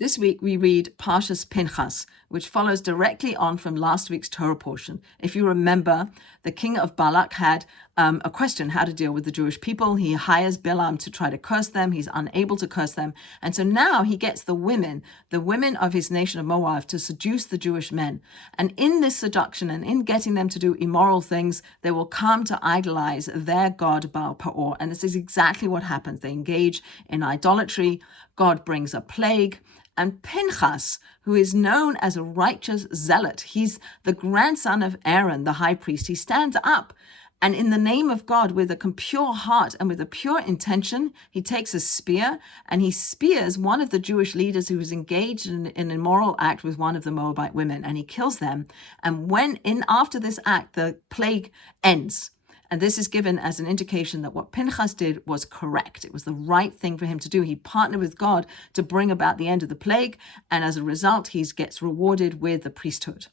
This week we read Parshat Pinchas, which follows directly on from last week's Torah portion. If you remember, the king of Balak had a question how to deal with the Jewish people. He hires Bilam to try to curse them. He's unable to curse them. And so now he gets the women of his nation of Moab, to seduce the Jewish men. And in this seduction and in getting them to do immoral things, they will come to idolize their god Baal Peor. And this is exactly what happens. They engage in idolatry. God brings a plague. And Pinchas, who is known as a righteous zealot, he's the grandson of Aaron, the high priest. He stands up and in the name of God, with a pure heart and with a pure intention, he takes a spear and he spears one of the Jewish leaders who was engaged in an immoral act with one of the Moabite women, and he kills them. And after this act, the plague ends. And this is given as an indication that what Pinchas did was correct. It was the right thing for him to do. He partnered with God to bring about the end of the plague. And as a result, he gets rewarded with the priesthood.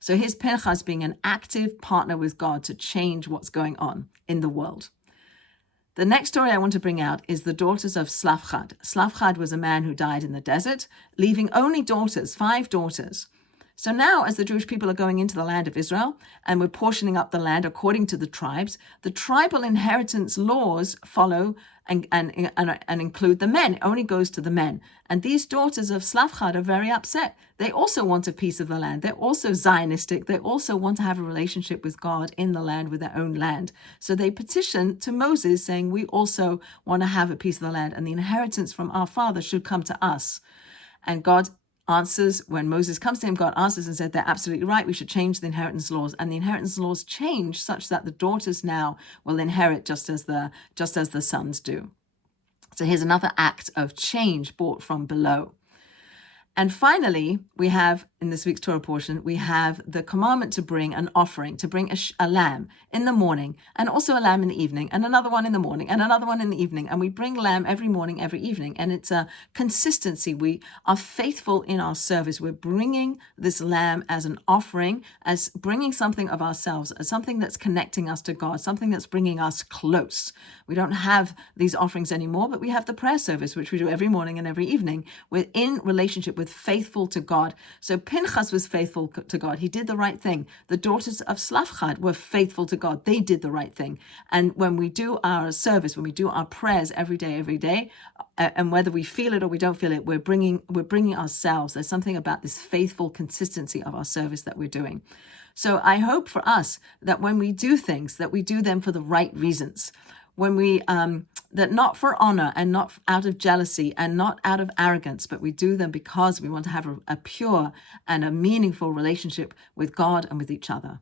So here's Pinchas being an active partner with God to change what's going on in the world. The next story I want to bring out is the daughters of Slavchad. Slavchad was a man who died in the desert, leaving only daughters, 5 daughters. So now, as the Jewish people are going into the land of Israel and we're portioning up the land according to the tribes, the tribal inheritance laws follow and include the men. It only goes to the men. And these daughters of Slavchad are very upset. They also want a piece of the land. They're also Zionistic. They also want to have a relationship with God in the land, with their own land. So they petition to Moses saying, we also want to have a piece of the land, and the inheritance from our father should come to us. And God answers, when Moses comes to him, God answers and said, they're absolutely right. We should change the inheritance laws. And the inheritance laws change such that the daughters now will inherit just as the sons do. So here's another act of change brought from below. And finally, we have, in this week's Torah portion, we have the commandment to bring an offering, to bring a lamb in the morning, and also a lamb in the evening, and another one in the morning, and another one in the evening. And we bring lamb every morning, every evening. And it's a consistency. We are faithful in our service. We're bringing this lamb as an offering, as bringing something of ourselves, as something that's connecting us to God, something that's bringing us close. We don't have these offerings anymore, but we have the prayer service, which we do every morning and every evening. We're in relationship with faithful to God. So Pinchas was faithful to God. He did the right thing. The daughters of Slavchad were faithful to God. They did the right thing. And when we do our service, when we do our prayers every day, and whether we feel it or we don't feel it, we're bringing ourselves. There's something about this faithful consistency of our service that we're doing. So I hope for us that when we do things, that we do them for the right reasons. When we, that not for honor and not out of jealousy and not out of arrogance, but we do them because we want to have a pure and a meaningful relationship with God and with each other.